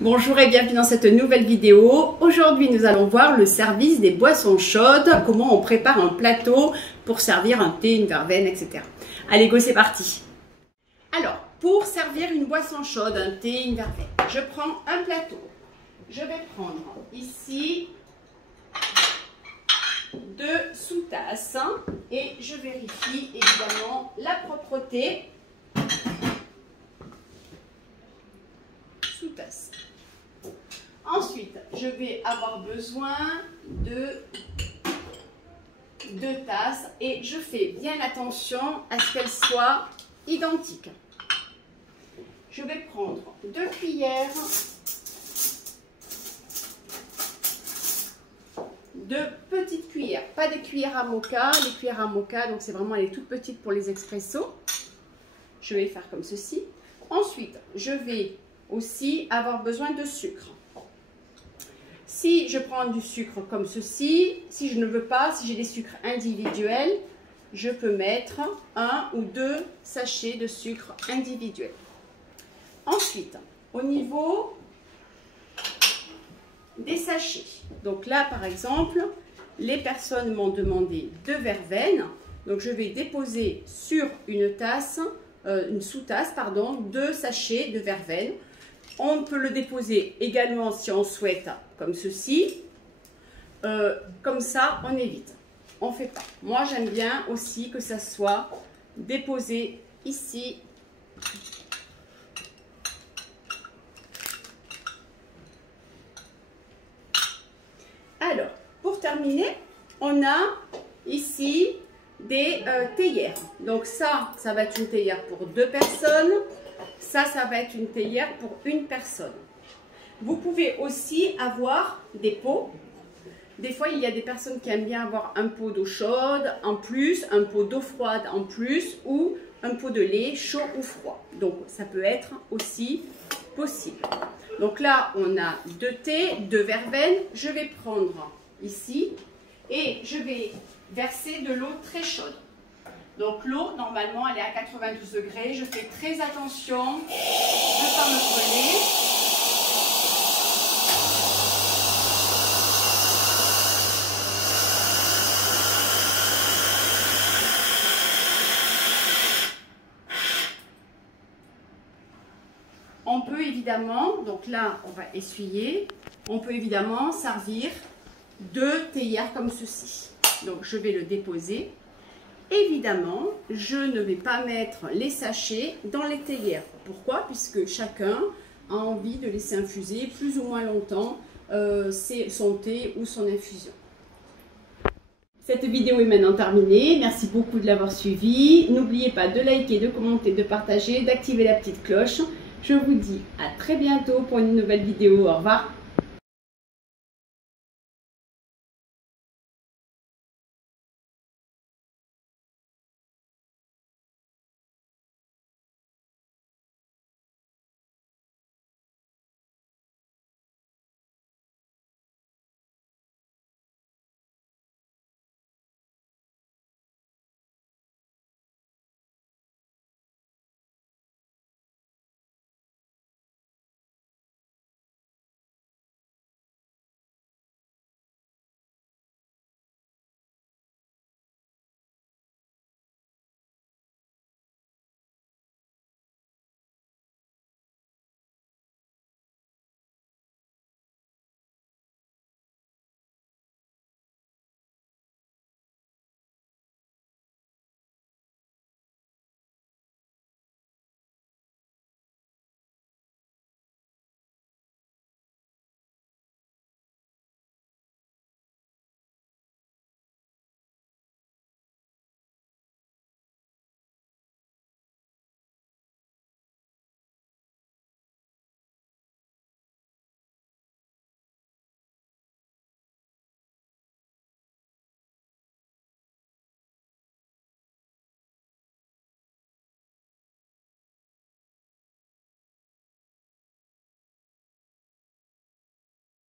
Bonjour et bienvenue dans cette nouvelle vidéo. Aujourd'hui nous allons voir le service des boissons chaudes, comment on prépare un plateau pour servir un thé, une verveine, etc. Allez go, c'est parti. Alors, pour servir une boisson chaude, un thé, une verveine, je prends un plateau. Je vais prendre ici 2 sous-tasses et je vérifie évidemment la propreté. Sous-tasse. Ensuite, je vais avoir besoin de 2 tasses et je fais bien attention à ce qu'elles soient identiques. Je vais prendre 2 cuillères, 2 petites cuillères, pas des cuillères à moka, les cuillères à moka, donc c'est vraiment les toutes petites pour les expressos. Je vais faire comme ceci. Ensuite, je vais aussi avoir besoin de sucre. Si je prends du sucre comme ceci, si je ne veux pas, si j'ai des sucres individuels, je peux mettre 1 ou 2 sachets de sucre individuel. Ensuite, au niveau des sachets, donc là par exemple, les personnes m'ont demandé 2 verveines, donc je vais déposer sur une tasse, une sous-tasse, pardon, 2 sachets de verveine. On peut le déposer également si on souhaite comme ceci. Comme ça, on évite. On ne fait pas. Moi, j'aime bien aussi que ça soit déposé ici. Alors, pour terminer, on a ici des théières. Donc ça va être une théière pour 2 personnes. Ça va être une théière pour une personne. Vous pouvez aussi avoir des pots. Des fois, il y a des personnes qui aiment bien avoir un pot d'eau chaude en plus, un pot d'eau froide en plus ou un pot de lait chaud ou froid. Donc, ça peut être aussi possible. Donc là, on a 2 thés, 2 verveines. Je vais prendre ici et je vais verser de l'eau très chaude. Donc l'eau, normalement, elle est à 92 degrés. Je fais très attention de ne pas me brûler. On peut évidemment, donc là, on va essuyer. On peut évidemment servir 2 théières comme ceci. Donc je vais le déposer. Évidemment, je ne vais pas mettre les sachets dans les théières. Pourquoi? Puisque chacun a envie de laisser infuser plus ou moins longtemps son thé ou son infusion. Cette vidéo est maintenant terminée. Merci beaucoup de l'avoir suivie. N'oubliez pas de liker, de commenter, de partager, d'activer la petite cloche. Je vous dis à très bientôt pour une nouvelle vidéo. Au revoir.